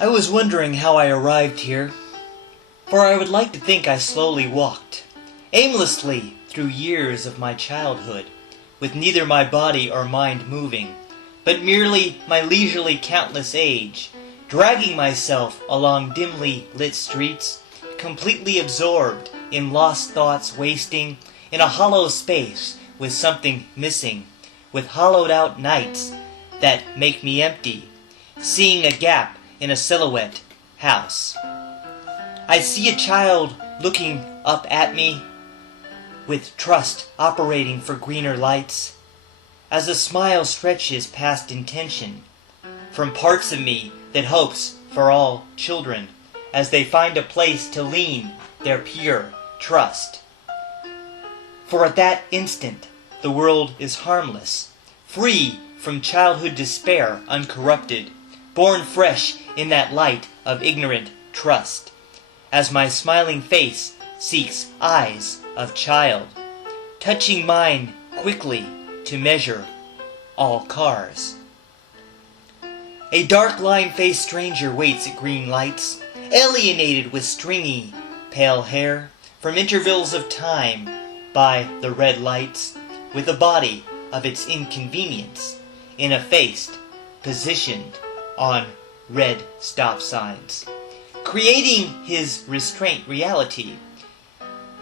I was wondering how I arrived here, for I would like to think I slowly walked, aimlessly through years of my childhood, with neither my body or mind moving, but merely my leisurely countless age, dragging myself along dimly lit streets, completely absorbed in lost thoughts wasting in a hollow space with something missing, with hollowed out nights that make me empty, seeing a gap in a silhouette house. I see a child looking up at me with trust operating for greener lights, as a smile stretches past intention from parts of me that hopes for all children as they find a place to lean their pure trust. For at that instant the world is harmless, free from childhood despair uncorrupted, born fresh in that light of ignorant trust, as my smiling face seeks eyes of child, touching mine quickly to measure all cars. A dark line-faced stranger waits at green lights, alienated with stringy, pale hair from intervals of time by the red lights, with a body of its inconvenience in a face positioned on red stop signs, creating his restraint reality,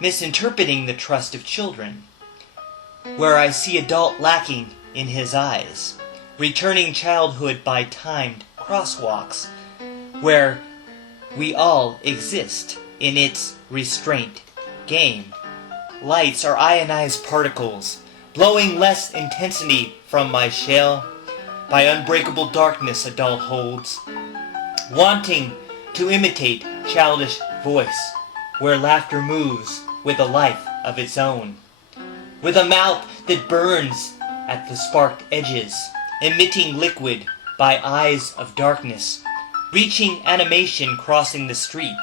misinterpreting the trust of children, where I see adult lacking in his eyes, returning childhood by timed crosswalks, where we all exist in its restraint game. Lights are ionized particles, blowing less intensity from my shell, by unbreakable darkness adult holds, wanting to imitate childish voice, where laughter moves with a life of its own, with a mouth that burns at the sparked edges, emitting liquid by eyes of darkness, reaching animation crossing the street,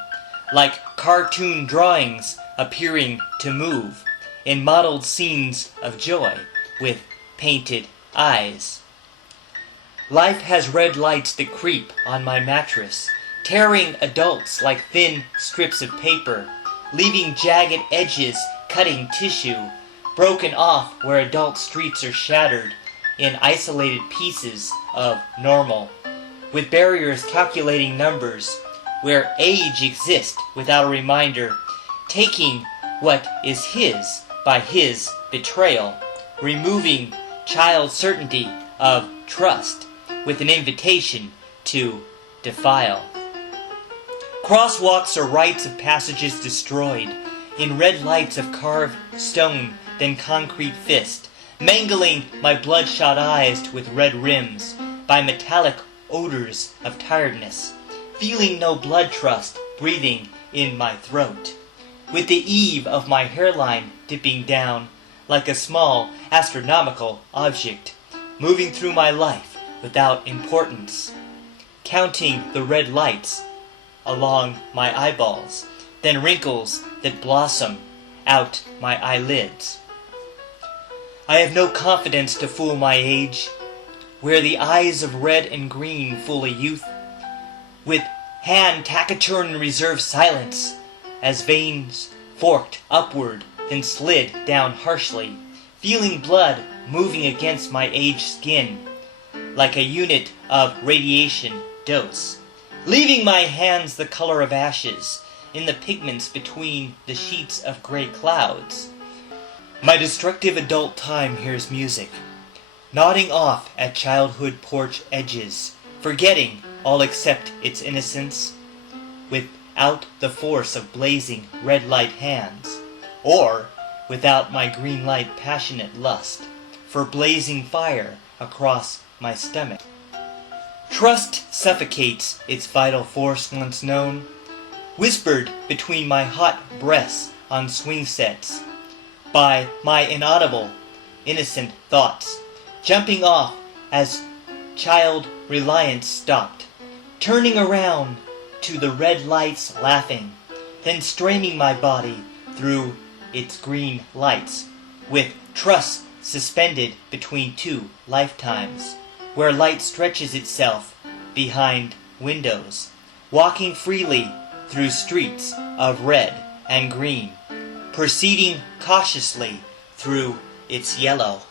like cartoon drawings appearing to move, in modeled scenes of joy with painted eyes. Life has red lights that creep on my mattress, tearing adults like thin strips of paper, leaving jagged edges cutting tissue, broken off where adult streets are shattered in isolated pieces of normal, with barriers calculating numbers, where age exists without a reminder, taking what is his by his betrayal, removing child certainty of trust with an invitation to defile. Crosswalks are rites of passages destroyed, in red lights of carved stone then concrete fist, mangling my bloodshot eyes with red rims, by metallic odors of tiredness, feeling no blood trust breathing in my throat, with the eve of my hairline dipping down like a small astronomical object, moving through my life without importance, counting the red lights along my eyeballs, then wrinkles that blossom out my eyelids. I have no confidence to fool my age, where the eyes of red and green fool a youth, with hand taciturn reserve silence, as veins forked upward then slid down harshly, feeling blood moving against my aged skin, like a unit of radiation dose, leaving my hands the color of ashes in the pigments between the sheets of gray clouds. My destructive adult time hears music, nodding off at childhood porch edges, forgetting all except its innocence, without the force of blazing red light hands, or without my green light passionate lust for blazing fire across my stomach. Trust suffocates its vital force once known, whispered between my hot breaths on swing sets, by my inaudible, innocent thoughts, jumping off as child reliance stopped, turning around to the red lights laughing, then straining my body through its green lights, with trust suspended between two lifetimes, where light stretches itself behind windows, walking freely through streets of red and green, proceeding cautiously through its yellow.